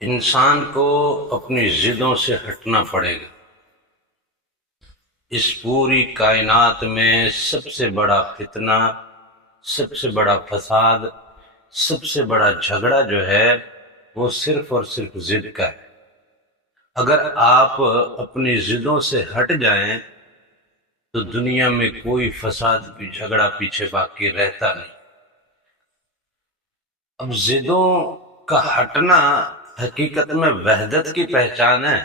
انسان کو اپنی ضدوں سے ہٹنا پڑے گا۔ اس پوری کائنات میں سب سے بڑا فتنہ، سب سے بڑا فساد، سب سے بڑا جھگڑا جو ہے وہ صرف اور صرف ضد کا ہے۔ اگر آپ اپنی ضدوں سے ہٹ جائیں تو دنیا میں کوئی فساد بھی جھگڑا پیچھے باقی رہتا نہیں۔ اب ضدوں کا ہٹنا حقیقت میں وحدت کی پہچان ہے۔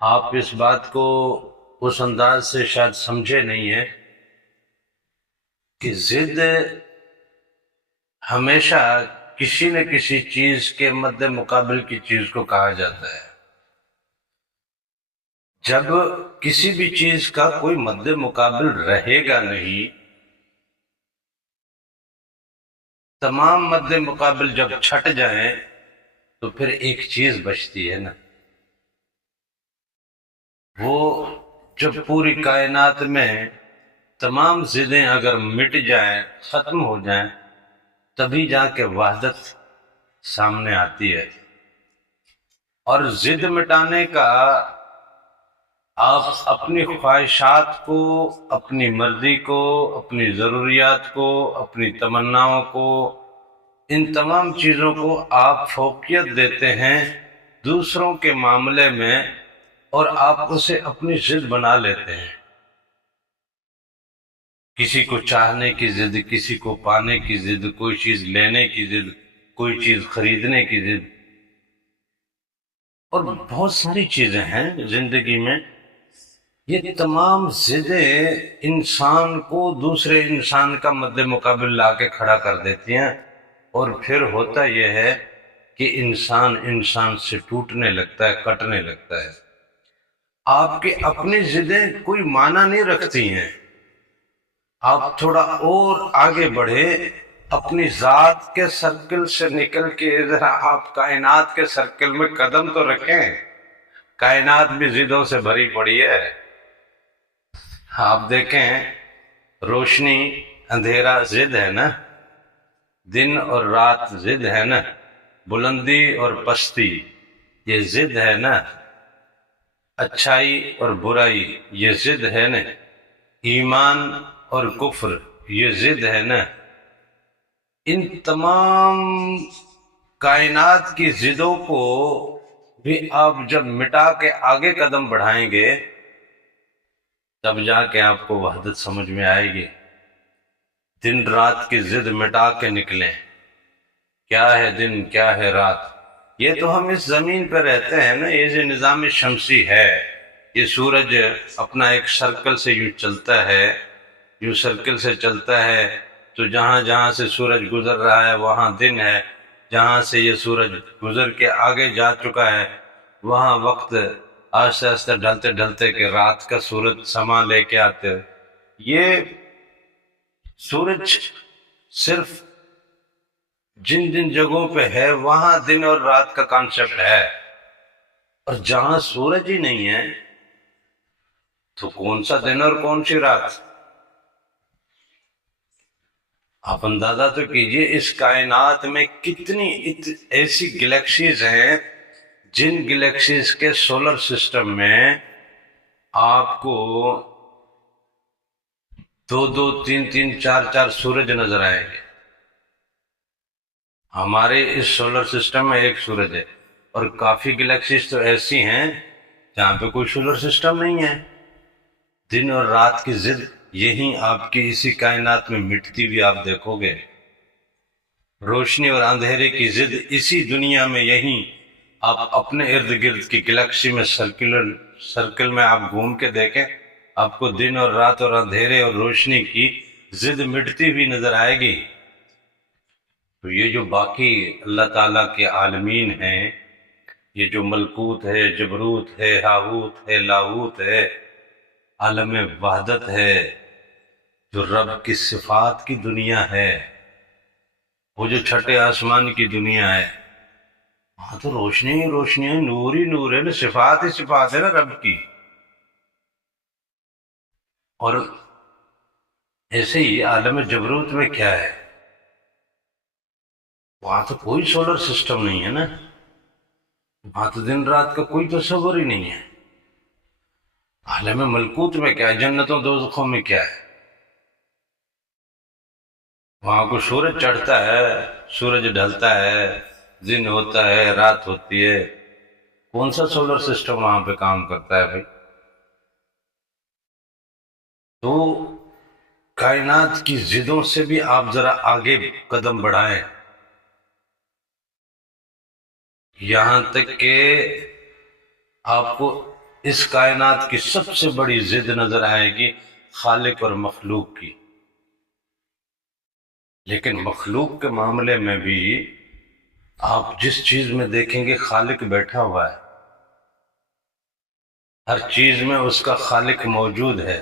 آپ اس بات کو اس انداز سے شاید سمجھے نہیں ہیں کہ ضد ہمیشہ کسی نہ کسی چیز کے مد مقابل کی چیز کو کہا جاتا ہے۔ جب کسی بھی چیز کا کوئی مد مقابل رہے گا نہیں، تمام مد مقابل جب چھٹ جائیں تو پھر ایک چیز بچتی ہے نا، وہ جب پوری کائنات میں تمام ضدیں اگر مٹ جائیں، ختم ہو جائیں، تبھی جا کے وحدت سامنے آتی ہے۔ اور ضد مٹانے کا آپ اپنی خواہشات کو، اپنی مرضی کو، اپنی ضروریات کو، اپنی تمناؤں کو، ان تمام چیزوں کو آپ فوقیت دیتے ہیں دوسروں کے معاملے میں، اور آپ اسے اپنی ضد بنا لیتے ہیں۔ کسی کو چاہنے کی ضد، کسی کو پانے کی ضد، کوئی چیز لینے کی ضد، کوئی چیز خریدنے کی ضد، اور بہت ساری چیزیں ہیں زندگی میں۔ یہ تمام ضدیں انسان کو دوسرے انسان کا مد مقابل لا کے کھڑا کر دیتی ہیں، اور پھر ہوتا یہ ہے کہ انسان انسان سے ٹوٹنے لگتا ہے، کٹنے لگتا ہے۔ آپ کی اپنی ضدیں کوئی معنی نہیں رکھتی ہیں۔ آپ تھوڑا اور آگے بڑھے، اپنی ذات کے سرکل سے نکل کے ذرا آپ کائنات کے سرکل میں قدم تو رکھیں۔ کائنات بھی ضدوں سے بھری پڑی ہے۔ آپ دیکھیں، روشنی اندھیرا ضد ہے نا، دن اور رات ضد ہے نا، بلندی اور پستی یہ ضد ہے نا، اچھائی اور برائی یہ ضد ہے نا، ایمان اور کفر یہ ضد ہے نا۔ ان تمام کائنات کی ضدوں کو بھی آپ جب مٹا کے آگے قدم بڑھائیں گے تب جا کے آپ کو وحدت سمجھ میں آئے گی۔ دن رات کی ضد مٹا کے نکلیں۔ کیا ہے دن، کیا ہے رات؟ یہ تو ہم اس زمین پہ رہتے ہیں نا، یہ جو نظام شمسی ہے، یہ سورج اپنا ایک سرکل سے یوں چلتا ہے، یوں سرکل سے چلتا ہے، تو جہاں جہاں سے سورج گزر رہا ہے وہاں دن ہے، جہاں سے یہ سورج گزر کے آگے جا چکا ہے وہاں وقت آہستہ آہستہ ڈھلتے ڈھلتے کہ رات کا سورج سما لے کے آتے۔ یہ سورج صرف جن جن جگہوں پہ ہے وہاں دن اور رات کا کانسیپٹ ہے، اور جہاں سورج ہی نہیں ہے تو کون سا دن اور کون سی رات؟ آپ اندازہ تو کیجئے اس کائنات میں کتنی ایسی گلیکسیز ہیں جن گلیکسیز کے سولر سسٹم میں آپ کو دو دو تین تین چار چار سورج نظر آئیں گے۔ ہمارے اس سولر سسٹم میں ایک سورج ہے، اور کافی گلیکسیز تو ایسی ہیں جہاں پہ کوئی سولر سسٹم نہیں ہے۔ دن اور رات کی ضد یہی آپ کی اسی کائنات میں مٹتی ہوئی آپ دیکھو گے۔ روشنی اور اندھیرے کی ضد اسی دنیا میں یہی آپ اپنے ارد گرد کی گلیکسی میں سرکل میں آپ گھوم کے دیکھیں، آپ کو دن اور رات اور اندھیرے اور روشنی کی ضد مٹتی ہوئی نظر آئے گی۔ تو یہ جو باقی اللہ تعالیٰ کے عالمین ہیں، یہ جو ملکوت ہے، جبروت ہے، ہاہوت ہے، لاہوت ہے، عالم وحدت ہے، جو رب کی صفات کی دنیا ہے، وہ جو چھٹے آسمان کی دنیا ہے، وہاں تو روشنی ہی روشنی ہے، نور ہی نور ہے نا، صفات ہی صفات ہے نا رب کی۔ اور ایسے ہی عالم جبروت میں کیا ہے؟ وہاں تو کوئی سولر سسٹم نہیں ہے نا، وہاں تو دن رات کا کوئی تصور ہی نہیں ہے۔ عالم ملکوت میں کیا ہے، جنتوں دوزخوں میں کیا ہے؟ وہاں کو سورج چڑھتا ہے، سورج ڈھلتا ہے، دن ہوتا ہے، رات ہوتی ہے، کون سا سولر سسٹم وہاں پہ کام کرتا ہے بھائی؟ تو کائنات کی ضدوں سے بھی آپ ذرا آگے قدم بڑھائیں، یہاں تک کہ آپ کو اس کائنات کی سب سے بڑی ضد نظر آئے گی خالق اور مخلوق کی۔ لیکن مخلوق کے معاملے میں بھی آپ جس چیز میں دیکھیں گے خالق بیٹھا ہوا ہے، ہر چیز میں اس کا خالق موجود ہے۔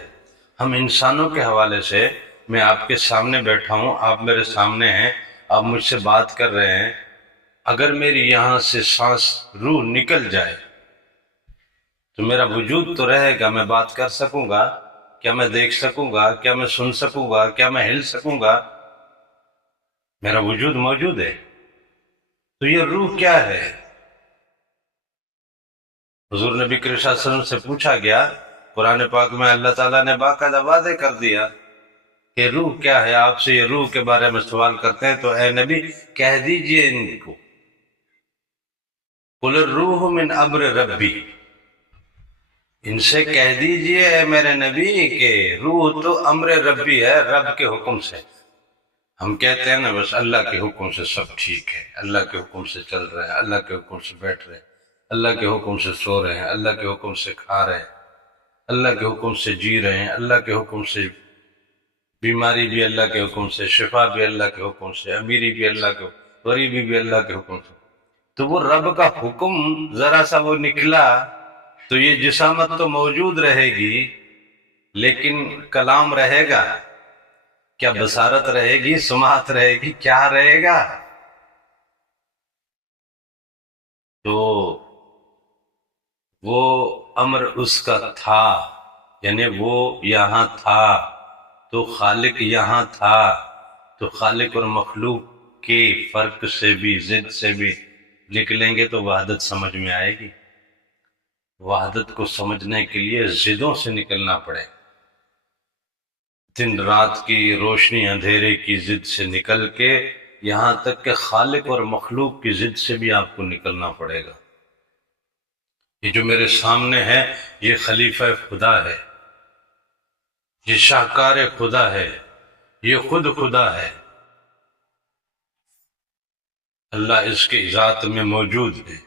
ہم انسانوں کے حوالے سے، میں آپ کے سامنے بیٹھا ہوں، آپ میرے سامنے ہیں، آپ مجھ سے بات کر رہے ہیں، اگر میری یہاں سے سانس، روح نکل جائے تو میرا وجود تو رہے گا، میں بات کر سکوں گا، کیا میں دیکھ سکوں گا، کیا میں سن سکوں گا، کیا میں ہل سکوں گا؟ میرا وجود موجود ہے۔ تو یہ روح کیا ہے؟ حضور نبی کریم صلی اللہ علیہ وسلم سے پوچھا گیا، قرآن پاک میں اللہ تعالیٰ نے باقاعدہ واضح کر دیا کہ روح کیا ہے۔ آپ سے یہ روح کے بارے میں سوال کرتے ہیں تو اے نبی کہہ دیجئے ان کو، قل الروح من امر ربی، ان سے کہہ دیجئے اے میرے نبی کہ روح تو امر ربی ہے، رب کے حکم سے۔ ہم کہتے ہیں نا بس اللہ کے حکم سے سب ٹھیک ہے، اللہ کے حکم سے چل رہے ہیں، اللہ کے حکم سے بیٹھ رہے ہیں، اللہ کے حکم سے سو رہے ہیں، اللہ کے حکم سے کھا رہے ہیں، اللہ کے حکم سے جی رہے ہیں، اللہ کے حکم سے بیماری بھی اللہ کے حکم سے، شفا بھی اللہ کے حکم سے، امیری بھی اللہ کے حکم، غریبی بھی اللہ کے حکم سے۔ تو وہ رب کا حکم ذرا سا وہ نکلا تو یہ جسامت تو موجود رہے گی، لیکن کلام رہے گا کیا؟ بصارت رہے گی، سماعت رہے گی، کیا رہے گا؟ تو وہ امر اس کا تھا، یعنی وہ یہاں تھا تو خالق یہاں تھا، تو خالق اور مخلوق کے فرق سے بھی، ضد سے بھی نکلیں گے تو وحدت سمجھ میں آئے گی۔ وحدت کو سمجھنے کے لیے ضدوں سے نکلنا پڑے، دن رات کی روشنی اندھیرے کی ضد سے نکل کے یہاں تک کہ خالق اور مخلوق کی ضد سے بھی آپ کو نکلنا پڑے گا۔ یہ جو میرے سامنے ہے یہ خلیفہ خدا ہے، یہ شاہکار خدا ہے، یہ خود خدا ہے، اللہ اس کے ذات میں موجود ہے۔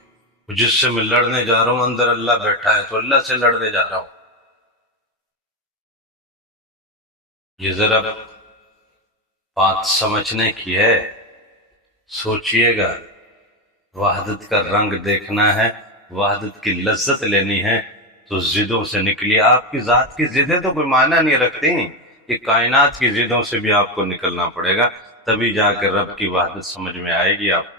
جس سے میں لڑنے جا رہا ہوں اندر اللہ بیٹھا ہے، تو اللہ سے لڑنے جا رہا ہوں۔ یہ ذرا بات سمجھنے کی ہے، سوچئے گا۔ وحدت کا رنگ دیکھنا ہے، وحدت کی لذت لینی ہے تو ضدوں سے نکلیے۔ آپ کی ذات کی ضدیں تو کوئی معنی نہیں رکھتی، یہ کائنات کی ضدوں سے بھی آپ کو نکلنا پڑے گا، تبھی جا کر رب کی وحدت سمجھ میں آئے گی آپ کو۔